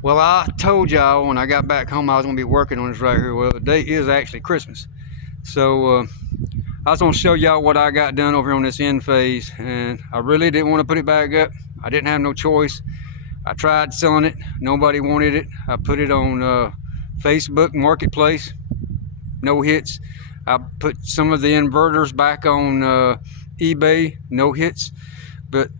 Well, I told y'all when I got back home I was going to be working on this right here. Well, the day is actually Christmas. So I was going to show y'all what I got done over on this enphase, and I really didn't want to put it back up. I didn't have no choice. I tried selling it. Nobody wanted it. I put it on Facebook Marketplace. No hits. I put some of the inverters back on eBay. No hits. But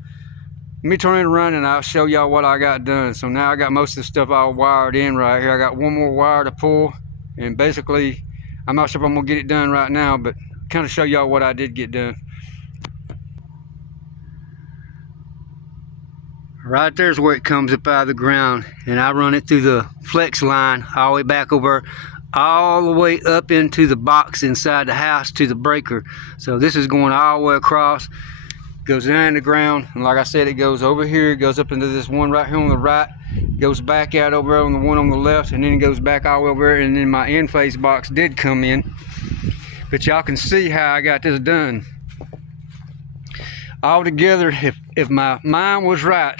let me turn it around and I'll show y'all what I got done. So now I got most of the stuff all wired in right here. I got one more wire to pull, and basically I'm not sure if I'm gonna get it done right now, but kind of show y'all what I did get done. Right there's where it comes up out of the ground, and I run it through the flex line all the way back over, all the way up into the box inside the house to the breaker. So this is going all the way across, goes down the ground, and like I said, it goes over here, it goes up into this one right here on the right, goes back out over on the one on the left, and then it goes back all over, and then my enphase box did come in. But y'all can see how I got this done. Altogether, if my mind was right,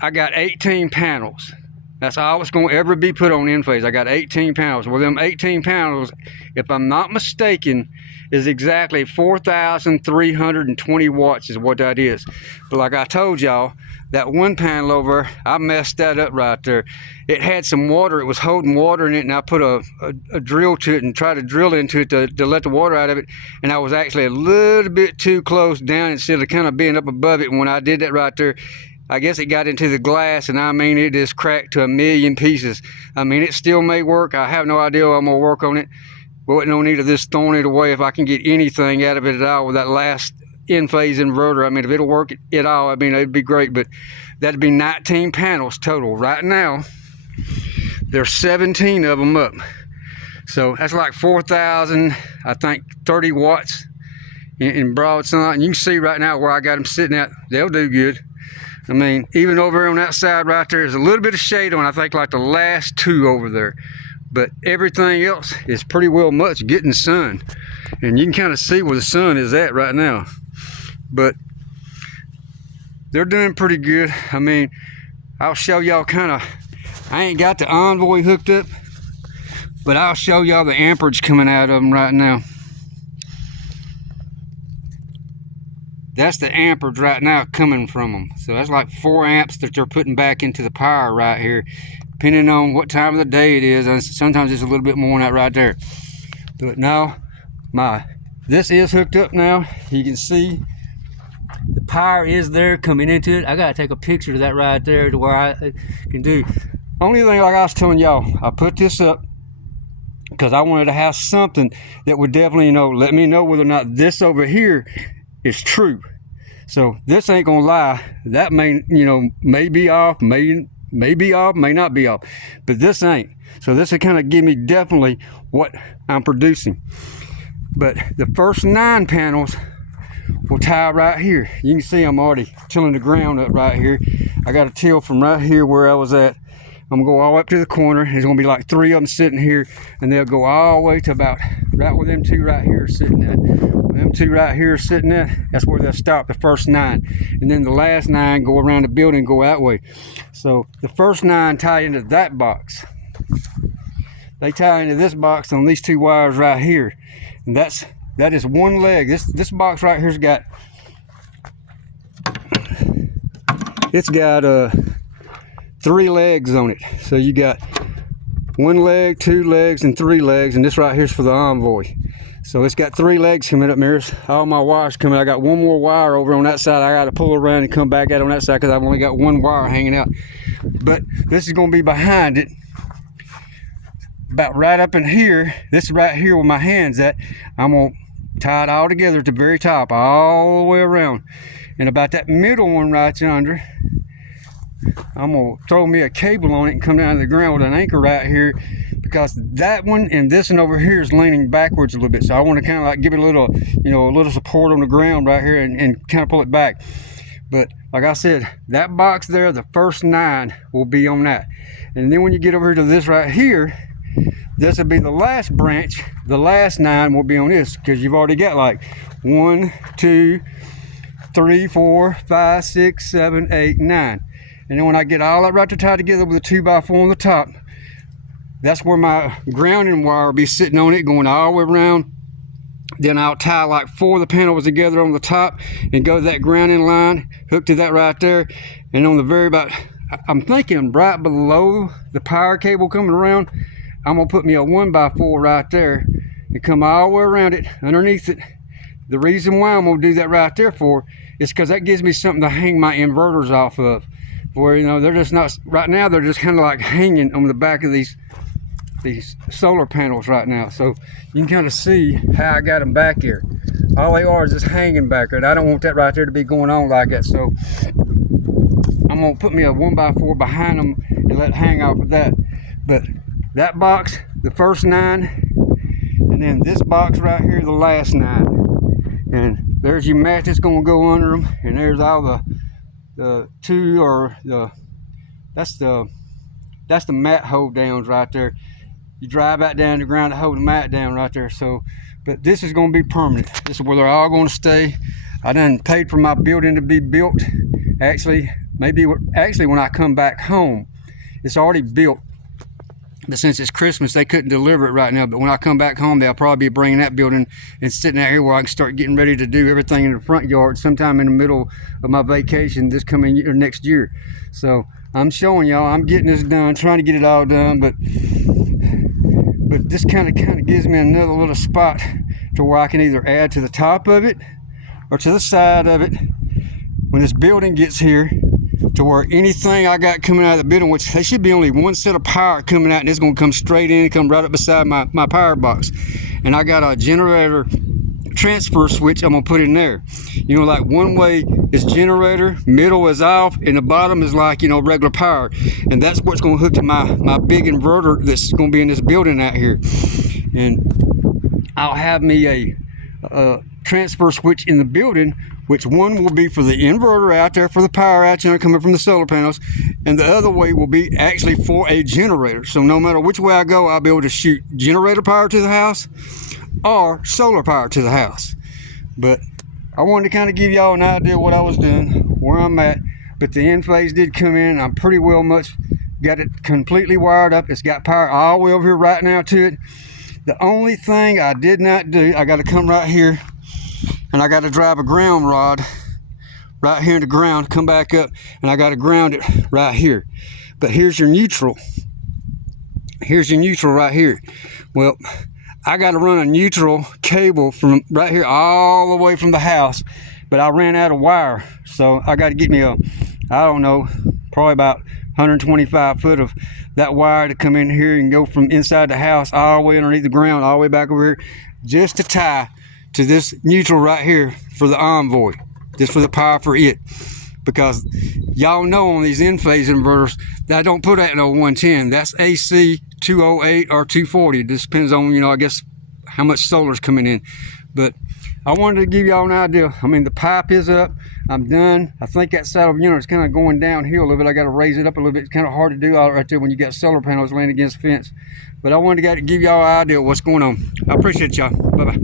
I got 18 panels. That's all it's going to ever be put on enphase. I got 18 panels. Well, them 18 panels, if I'm not mistaken, is exactly 4,320 watts is what that is. But like I told y'all, that one panel over, I messed that up right there. It had some water. It was holding water in it, and I put a drill to it and tried to drill into it to let the water out of it. And I was actually a little bit too close down instead of kind of being up above it. And when I did that right there, I guess it got into the glass, and I mean, it is cracked to a million pieces. I mean, it still may work. I have no idea I'm gonna work on it. But no need of this throwing it away if I can get anything out of it at all with that last enphase inverter. I mean, if it'll work at all, I mean, it'd be great. But that'd be 19 panels total. Right now, there's 17 of them up. So that's like 4,000, I think, 30 watts in broad sunlight. And you can see right now where I got them sitting at. They'll do good. I mean, even over on that side right there, there's a little bit of shade on, I think, like the last two over there. But everything else is pretty well much getting sun. And you can kind of see where the sun is at right now. But they're doing pretty good. I mean, I'll show y'all kind of, I ain't got the Envoy hooked up, but I'll show y'all the amperage coming out of them right now. That's the amperage right now coming from them. So that's like 4 amps that they're putting back into the power right here, depending on what time of the day it is. And sometimes it's a little bit more than that right there. But now, this is hooked up now. You can see the power is there coming into it. I gotta take a picture of that right there to where I can do. Only thing, like I was telling y'all, I put this up because I wanted to have something that would definitely, let me know whether or not this over here is true. So this ain't gonna lie. That may be off, may be off, may not be off, but this ain't. So this will kind of give me definitely what I'm producing. But the first 9 panels will tie right here. You can see I'm already tilling the ground up right here. I got to till from right here where I was at. I'm gonna go all up to the corner. There's gonna be like 3 of them sitting here, and they'll go all the way to about right where them 2 right here are sitting at. Them 2 right here are sitting at, that's where they'll stop, the first 9. And then the last 9 go around the building and go that way. So the first 9 tie into that box. They tie into this box on these 2 wires right here. And that is one leg. This box right here's got, it's got 3 legs on it. So you got 1 leg, 2 legs, and 3 legs, and this right here's for the Envoy. So it's got 3 legs coming up there. All my wires coming. I got one more wire over on that side. I got to pull around and come back out on that side because I've only got 1 wire hanging out. But this is going to be behind it, about right up in here. This is right here where my hand's at. I'm going to tie it all together at the very top, all the way around. And about that middle one right yonder, I'm going to throw me a cable on it and come down to the ground with an anchor right here, because that one and this one over here is leaning backwards a little bit. So I want to kind of like give it a little, a little support on the ground right here and kind of pull it back. But like I said, that box there, the first 9 will be on that. And then when you get over here to this right here, this will be the last branch. The last 9 will be on this, because you've already got like 1, 2, 3, 4, 5, 6, 7, 8, 9. And then when I get all that right tied together with a 2x4 on the top, that's where my grounding wire will be sitting on it, going all the way around. Then I'll tie like 4 of the panels together on the top and go to that grounding line, hook to that right there. And on the very about, I'm thinking right below the power cable coming around, I'm gonna put me a 1x4 right there and come all the way around it, underneath it. The reason why I'm gonna do that right there for is because that gives me something to hang my inverters off of. Where, you know, they're just not, right now they're just kind of like hanging on the back of these solar panels right now. So you can kind of see how I got them back here. All they are is just hanging back there, and I don't want that right there to be going on like that. So I'm gonna put me a 1x4 behind them and let it hang off of that. But that box, the first 9, and then this box right here, the last 9. And there's your mat that's gonna go under them, and there's all the that's the mat hold downs right there. You drive that down the ground to hold the mat down right there. So, but this is going to be permanent. This is where they're all going to stay. I done paid for my building to be built. Actually, when I come back home, it's already built. But since it's Christmas, they couldn't deliver it right now. But when I come back home, they'll probably be bringing that building and sitting out here where I can start getting ready to do everything in the front yard sometime in the middle of my vacation this coming year, next year. So I'm showing y'all, I'm getting this done, trying to get it all done. But this kind of gives me another little spot to where I can either add to the top of it or to the side of it when this building gets here, to where anything I got coming out of the building, which there should be only one set of power coming out, and it's going to come straight in and come right up beside my power box. And I got a generator transfer switch I'm going to put in there. You know, like one way is generator, middle is off, and the bottom is like, you know, regular power. And that's what's going to hook to my big inverter that's going to be in this building out here. And I'll have me a transfer switch in the building, which one will be for the inverter out there for the power out there coming from the solar panels, and the other way will be actually for a generator. So no matter which way I go, I'll be able to shoot generator power to the house or solar power to the house. But I wanted to kind of give y'all an idea what I was doing, where I'm at. But the enphase did come in. I'm pretty well much got it completely wired up. It's got power all the way over here right now to it. The only thing I did not do, I got to come right here and I got to drive a ground rod right here in the ground, come back up, and I got to ground it right here. But here's your neutral. Here's your neutral right here. Well, I got to run a neutral cable from right here all the way from the house, but I ran out of wire. So I got to get me I don't know, probably about 125 foot of that wire to come in here and go from inside the house all the way underneath the ground, all the way back over here, just to tie to this neutral right here for the Envoy, just for the power for it. Because y'all know on these enphase inverters, I don't put that in a 110. That's AC 208 or 240. It just depends on, you know, I guess how much solar's coming in. But I wanted to give y'all an idea. I mean, the pipe is up. I'm done. I think that saddle unit is kind of going downhill a little bit. I got to raise it up a little bit. It's kind of hard to do out right there when you got solar panels laying against the fence. But I wanted to give y'all an idea of what's going on. I appreciate y'all. Bye-bye.